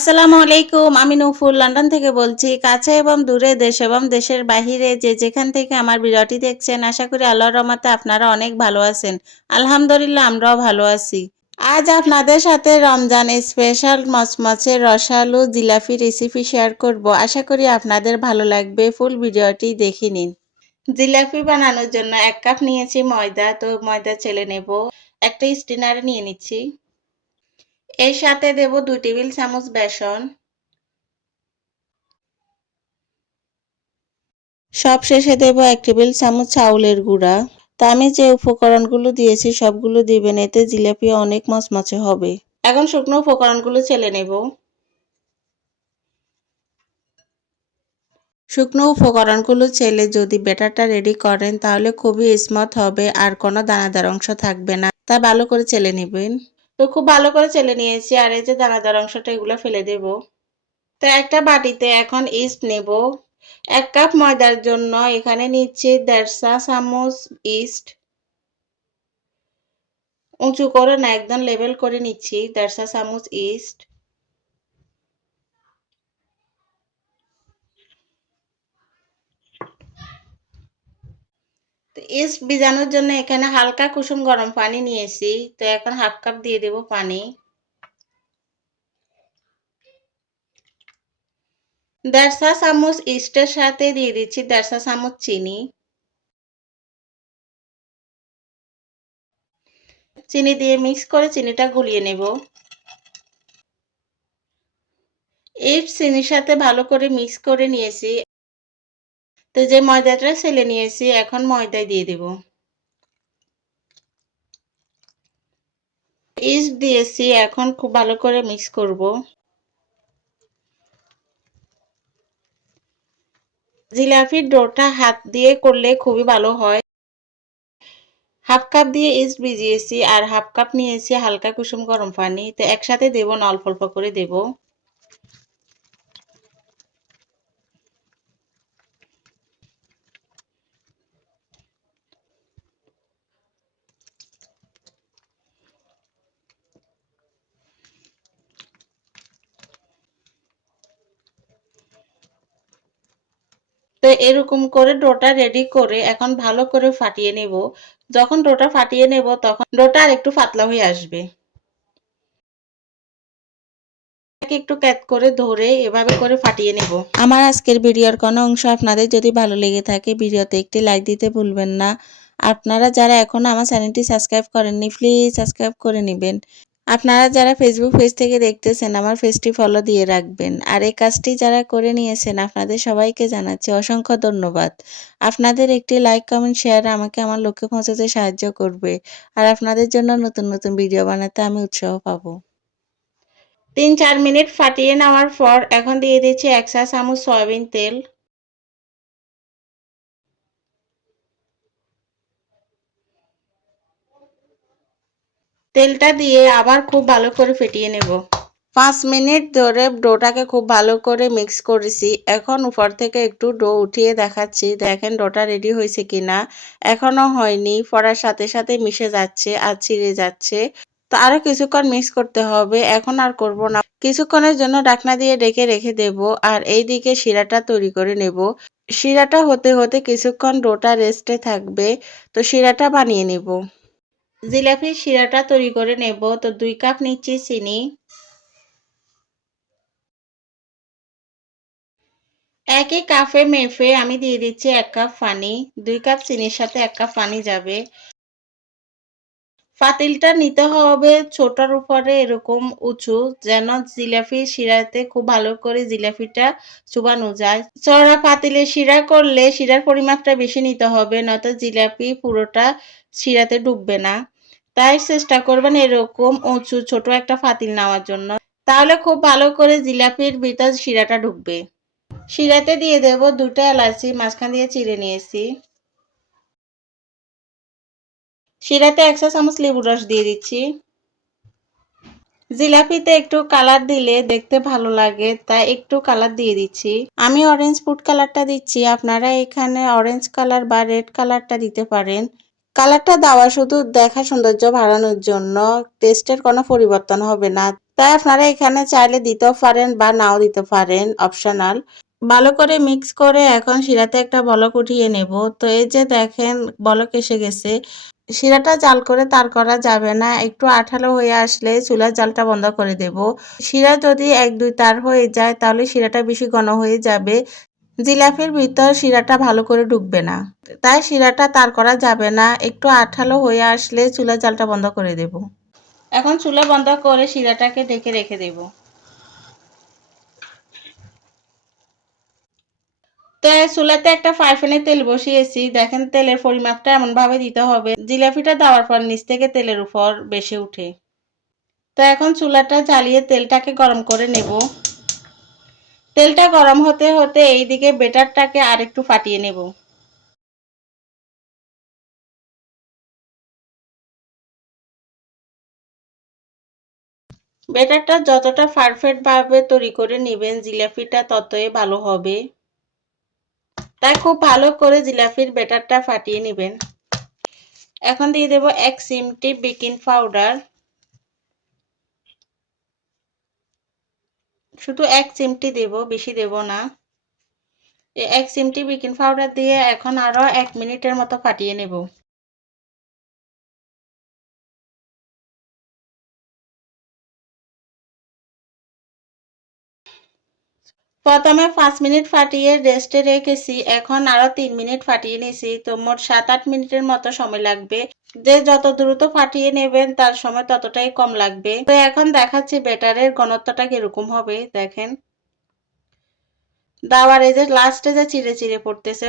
আসসালামু আলাইকুম। আমি নূপুর লন্ডন থেকে বলছি। কাছে এবং দূরে, দেশ এবং দেশের বাহিরে যে যেখান থেকে আমার ভিডিওটি দেখছেন, আশা করি আল্লাহর রহমতে আপনারা অনেক ভালো আছেন। আলহামদুলিল্লাহ আমরাও ভালো আছি। আজ আপনাদের সাথে রমজান স্পেশাল মচমচে রসালো জিলাপি রেসিপি শেয়ার করব। আশা করি আপনাদের ভালো লাগবে। ফুল ভিডিওটি দেখে নিন। জিলাপি বানানোর জন্য 1 কাপ নিয়েছি ময়দা, তো ময়দা চেলে নেব। একটা স্টিনারে নিয়ে নিচ্ছি। এর সাথে দেব 2 টেবিল চামচ বেসন। সবশেষে দেব 1 টেবিল চামচ চাউলের গুঁড়া। তা আমি যে উপকরণগুলো দিয়েছি সবগুলো দিবেন, এতে জিলাপি অনেক মচমচে হবে। এখন শুকনো উপকরণগুলো চেলে নেব। শুকনো উপকরণগুলো চেলে যদি ব্যাটারটা রেডি করেন তাহলে খুবই স্মুথ হবে আর কোনো দানাদার অংশ থাকবে না। তা ভালো করে চেলে নেবেন। তো খুব ভালো করে চেলে নিয়েছি আর এই যে দানাদার অংশটা এগুলো ফেলে দেব। তো একটা বাটিতে এখন ইস্ট নেব। 1 কাপ ময়দার জন্য এখানে নিচ্ছি 1.5 চা চামচ ইস্ট। উঁচু করে না, একদম লেবেল করে নিচ্ছি 1.5 চা চামচ ইস্ট। তো ইস্ট ভিজানোর জন্য এখানে হালকা কুসুম গরম পানি নিয়েছি। তো এখন 1/2 কাপ দিয়ে দেব পানি। 1.5 চা চামচ ইস্টের সাথে দিয়ে দিচ্ছি 1.5 চা চামচ চিনি। চিনি দিয়ে মিক্স করে চিনিটা গলিয়ে নেব। ইস্ট চিনির সাথে ভালো করে মিক্স করে নিয়েছি। তো যে ময়দাটা ছেলে নিয়েছি এখন ময়দা দিয়ে দেব। ইস্ট দিয়েছি, এখন খুব ভালো করে মিক্স করব। জিলাপির ডোটা হাত দিয়ে করলে খুবই ভালো হয়। 1/2 কাপ দিয়ে ইস্ট ভিজিয়েছি আর 1/2 কাপ নিয়েছি হালকা কুসুম গরম পানি। তো একসাথে দেব না, অল্প অল্প করে দেব। তো এরকম করে ডোটা রেডি করে এখন ভালো করে ফাটিয়ে নেব। যখন ডোটা ফাটিয়ে নেব তখন ডোটা আর একটু পাতলা হয়ে আসবে। একটু ক্যাত করে ধরে এভাবে করে ফাটিয়ে নেব। আমার আজকের ভিডিওর কোনো অংশ আপনাদের যদি ভালো লেগে থাকে ভিডিওতে একটি লাইক দিতে ভুলবেন না। আপনারা যারা এখনো আমার চ্যানেলটি সাবস্ক্রাইব করেননি প্লিজ সাবস্ক্রাইব করে নেবেন। আপনারা যারা ফেসবুক পেজ থেকে দেখতেছেন আমার পেজটি ফলো দিয়ে রাখবেন। আর এই কাজটি যারা করে নিয়েছেন আপনাদের সবাইকে জানাচ্ছি অসংখ্য ধন্যবাদ। আপনাদের একটি লাইক কমেন্ট শেয়ার আমাকে আমার লক্ষ্যে পৌঁছাতে সাহায্য করবে। আর আপনাদের জন্য নতুন নতুন ভিডিও বানাতে আমি উৎসাহ পাবো। 3-4 মিনিট ফাটিয়ে নেওয়ার পর এখন দিয়ে দিচ্ছি 1 চা চামচ সয়াবিন তেল। তেলটা দিয়ে আবার খুব ভালো করে ফেটিয়ে নেব। 5 মিনিট ধরে ডোটাকে খুব ভালো করে মিক্স করেছি। এখন উপর থেকে একটু ডো উঠিয়ে দেখাচ্ছি। দেখেন ডোটা রেডি হয়েছে কিনা। এখনো হয়নি, পড়ার সাথে সাথে মিশে যাচ্ছে আর ছিঁড়ে যাচ্ছে। তো আরো কিছুক্ষণ মিক্স করতে হবে। এখন আর করব না। কিছুক্ষণের জন্য ঢাকনা দিয়ে ঢেকে রেখে দেব আর এই দিকে শিরাটা তৈরি করে নেব। শিরাটা হতে হতে কিছুক্ষণ ডোটা রেস্টে থাকবে। তো শিরাটা বানিয়ে নেব। জিলাপির শিরাটা তৈরি করে নেব। তো 2 কাপ নিচ্ছি চিনি। একই কাপে মেপে আমি দিয়ে দিচ্ছি 1 কাপ পানি। 2 কাপ চিনির সাথে 1 কাপ পানি যাবে। পাতিলটা নিতে হবে ছোটর উপরে এরকম উঁচু, যেন জিলাপির শিরাতে খুব ভালো করে জিলাপিটা চুবানো যায়। চওড়া পাতিলে শিরা করলে শিরার পরিমাপটা বেশি নিতে হবে, নয়তো জিলাপি পুরোটা শিরাতে ডুববে না। তাই চেষ্টা করবেন এরকম উঁচু ছোট একটা পাতিল নেওয়ার জন্য। তাহলে খুব ভালো করে জিলাপির ভিতর শিরাটা ঢুকবে। শিরাতে দিয়ে দেব 2টা এলাচি মাঝখান দিয়ে চিড়ে নিয়েছি। শিরাতে 1 চা চামচ লেবুর রস দিয়ে দিচ্ছি। জিলাপিতে একটু কালার দিলে দেখতে ভালো লাগে, তাই একটু কালার দিয়ে দিচ্ছি। আমি অরেঞ্জ ফুড কালারটা দিচ্ছি, আপনারা এখানে অরেঞ্জ কালার বা রেড কালারটা দিতে পারেন। কালারটা দেওয়া শুধু দেখা সৌন্দর্য বাড়ানোর জন্য, টেস্টের কোনো পরিবর্তন হবে না। তাই আপনারা এখানে চাইলে দিতেও পারেন বা নাও দিতে পারেন, অপশনাল। ভালো করে মিক্স করে এখন শিরাতে একটা বলক উঠিয়ে নেব। তো এই যে দেখেন বলক এসে গেছে। শিরাটা জাল করে তার করা যাবে না, একটু আঠালো হয়ে আসলে চুলার জালটা বন্ধ করে দেব। শিরা যদি ১-২ তার হয়ে যায় তাহলে শিরাটা বেশি ঘন হয়ে যাবে। জিলাপির ভিতর শিরাটা ভালো করে ঢুকবে না। তাই শিরাটা তার করা যাবে না, একটু আঠালো হয়ে আসলে চুলার জালটা বন্ধ করে দেব। এখন চুলা বন্ধ করে শিরাটাকে ঢেকে রেখে দেব। তো চুলাতে একটা ফ্রাই প্যানে তেল বসিয়েছি। দেখেন তেলের পরিমাপটা এমনভাবে দিতে হবে জিলাপিটা দেওয়ার পর নিচ থেকে তেলের উপর ভেসে ওঠে। তো এখন চুলাটা জ্বালিয়ে তেলটাকে গরম করে নেব। তেলটা গরম হতে হতে এইদিকে বেটারটাকে আরেকটু ফাটিয়ে নেব। বেটারটা যতটা পারফেক্ট ভাবে তৈরি করে নেবেন জিলাপিটা ততই ভালো হবে। তাই খুব ভালো করে জিলাপির বেটারটা ফাটিয়ে নেবেন। এখন দিয়ে দেব ১ চিমটি বেকিং পাউডার। শুধু ১ চিমটি দেব, বেশি দেব না। এই ১ চিমটি বেকিং পাউডার দিয়ে এখন আরো ১ মিনিটের মতো ফাটিয়ে নেব। প্রথমে ৫ মিনিট ফাটিয়ে রেস্টে রেখেছি, এখন আরো ৩ মিনিট ফাটিয়ে নিয়েছি। তো মোট ৭-৮ মিনিটের মতো সময় লাগবে। যে যত দ্রুত ফাটিয়ে নেবেন তার সময় ততটাই কম লাগবে। তো এখন দেখাচ্ছি ব্যাটারের ঘনত্বটা কিরকম হবে। দেখেন দাওয়ার এই যে লাস্টে যে চিড়ে চিড়ে পড়তেছে,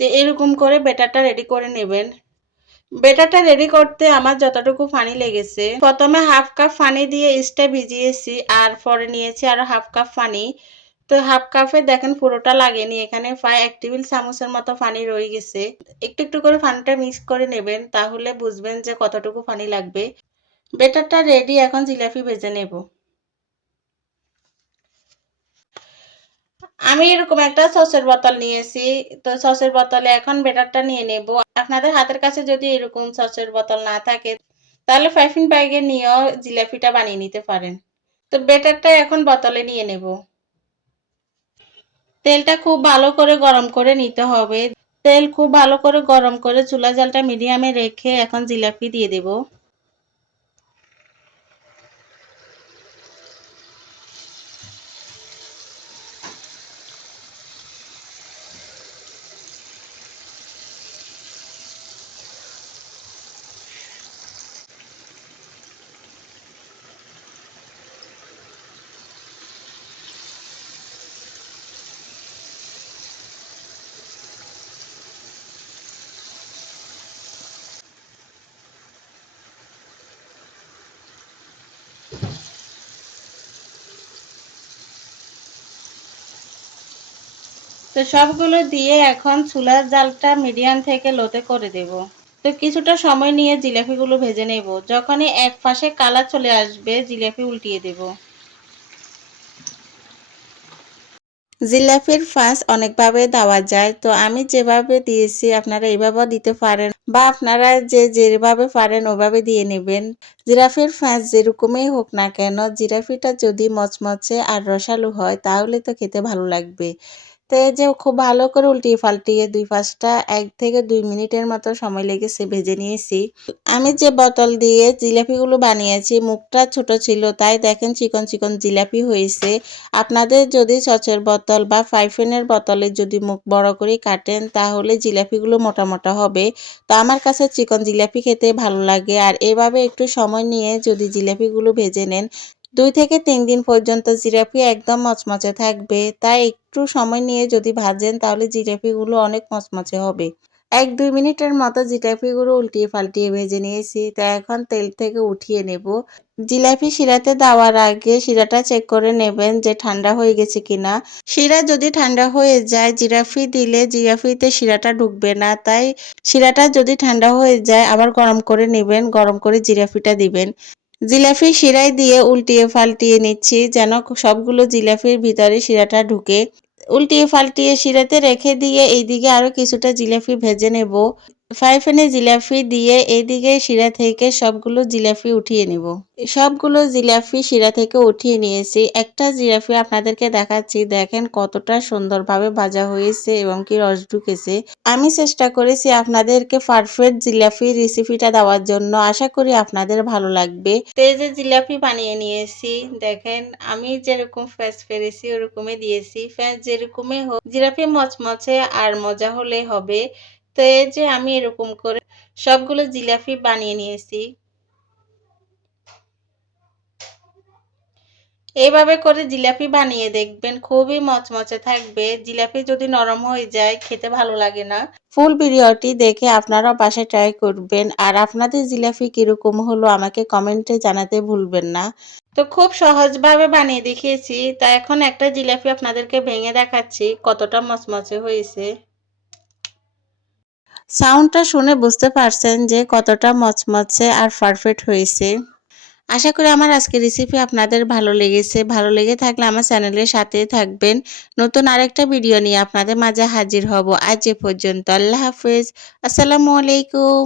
তো এরকম করে ব্যাটারটা রেডি করে নেবেন। ব্যাটারটা রেডি করতে আমার যতটুকু পানি লেগেছে, প্রথমে হাফ কাপ পানি দিয়ে ইস্টটা ভিজিয়েছি আর পরে নিয়েছি আরো হাফ কাপ পানি। তো হাফ কাপে দেখেন পুরোটা লাগেনি, এখানে প্রায় ১ টেবিল চামচের মতো পানি রয়ে গেছে। একটু একটু করে পানিটা মিক্স করে নেবেন, তাহলে বুঝবেন যে কতটুকু পানি লাগবে। ব্যাটারটা রেডি, এখন জিলাপি ভেজে নেব। আমি এরকম একটা সসের বোতল নিয়েছি। তো সসের বোতলে এখন ব্যাটারটা নিয়ে নেব। আপনাদের হাতের কাছে যদি এরকম সসের বোতল না থাকে তাহলে পাইপিং ব্যাগে নিয়েও জিলাপিটা বানিয়ে নিতে পারেন। তো ব্যাটারটা এখন বোতলে নিয়ে নেব। তেলটা খুব ভালো করে গরম করে নিতে হবে। তেল খুব ভালো করে গরম করে চুলা জালটা মিডিয়ামে রেখে এখন জিলাপি দিয়ে দেব। তো সবগুলো দিয়ে এখন চুলার জালটা মিডিয়াম থেকে লোতে করে দেব। তো কিছুটা সময় নিয়ে জিলাপিগুলো ভেজে নেব। যখনই এক পাশে কালার চলে আসবে জিলাপি উল্টিয়ে দেব। জিলাপির ফাঁস অনেকভাবে দেওয়া যায়, তো আমি যেভাবে দিয়েছি আপনারা এইভাবেও দিতে পারেন বা আপনারা যেভাবে পারেন ওভাবে দিয়ে নেবেন। জিলাপির ফাঁস যেরকমই হোক না কেন, জিলাপিটা যদি মচমচে আর রসালো হয় তাহলে তো খেতে ভালো লাগবে। তো এই যে খুব ভালো করে উল্টিয়ে পাল্টিয়ে ২ পাশটা ১ থেকে ২ মিনিটের মতো সময় লেগেছে ভেজে নিয়েছি। আমি যে বোতল দিয়ে জিলাপিগুলো বানিয়েছি মুখটা ছোট ছিল, তাই দেখেন চিকন চিকন জিলাপি হয়েছে। আপনাদের যদি সচের বোতল বা পাইপেনের বোতলে যদি মুখ বড় করে কাটেন তাহলে জিলাপিগুলো মোটা মোটা হবে। তো আমার কাছে চিকন জিলাপি খেতে ভালো লাগে, আর এভাবে একটু সময় নিয়ে যদি জিলাপিগুলো ভেজে নেন ২ থেকে ৩ দিন পর্যন্ত জিলাপি একদম মচমচে থাকবে। তাই একটু সময় নিয়ে যদি ভাজেন তাহলে জিলাপিগুলো অনেক মচমচে হবে। ১-২ মিনিটের মতো জিলাপিগুলো উল্টিয়ে পাল্টিয়ে ভেজে নিয়েছি। তো এখন তেল থেকে উঠিয়ে নেব। জিলাপি শিরাতে দেওয়ার আগে শিরাটা চেক করে নেবেন যে ঠান্ডা হয়ে গেছে কিনা। শিরা যদি ঠান্ডা হয়ে যায় জিলাপি দিলে জিলাপিতে শিরাটা ঢুকবে না। তাই শিরাটা যদি ঠান্ডা হয়ে যায় আবার গরম করে নেবেন, গরম করে জিলাপিটা দিবেন। জিলাপি শিরায় দিয়ে উল্টিয়ে পাল্টিয়ে নিচ্ছি যেন সবগুলো জিলাপির ভিতরে শিরাটা ঢুকে। উল্টিয়ে পাল্টিয়ে শিরাতে রেখে দিয়ে এইদিকে আরো কিছুটা জিলাপি ভেজে নেব। ফ্রাই প্যানে জিলাপি দিয়ে এইদিকে শিরা থেকে সবগুলো জিলাপি উঠিয়ে নিব। সবগুলো জিলাপি শিরা থেকে উঠিয়ে নিয়েছি। একটা জিলাপি আপনাদেরকে দেখাচ্ছি, দেখেন কতটা সুন্দরভাবে ভাজা হয়েছে এবং কি রস ঢুকেছে। আমি চেষ্টা করেছি আপনাদেরকে পারফেক্ট জিলাপি রেসিপিটা দেওয়ার জন্য, আশা করি আপনাদের ভালো লাগবে। তো এই যে জিলাপি বানিয়ে নিয়েছি, দেখেন আমি যেরকম ফ্যাস পেরেছি ওরকমই দিয়েছি। ফ্যাস যেরকমই হোক, জিলাপি মচমচে আর মজা হলে হবে। তো এই যে আমি এরকম করে সবগুলো জিলাপি বানিয়ে নিয়েছি। এইভাবে করে জিলাপি বানিয়ে দেখবেন, খুবই মচমচে থাকবে। জিলাপি যদি নরম হয়ে যায় খেতে ভালো লাগে না। ফুল ভিডিওটি দেখে আপনারা বাসায় ট্রাই করবেন আর আপনাদের জিলাপি কিরকম হলো আমাকে কমেন্টে জানাতে ভুলবেন না। তো খুব সহজভাবে বানিয়ে দেখিয়েছি। তা এখন একটা জিলাপি আপনাদেরকে ভেঙে দেখাচ্ছি কতটা মচমচে হয়েছে। সাউন্ডটা শুনে বুঝতে পারছেন যে কতটা মচমচে আর পারফেক্ট হয়েছে। আশা করি আমার আজকের রেসিপি আপনাদের ভালো লেগেছে। ভালো লেগে থাকলে আমার চ্যানেলের সাথেই থাকবেন। নতুন আরেকটা ভিডিও নিয়ে আপনাদের মাঝে হাজির হব। আজ এ পর্যন্ত। আল্লাহ হাফেজ। আসসালামু আলাইকুম।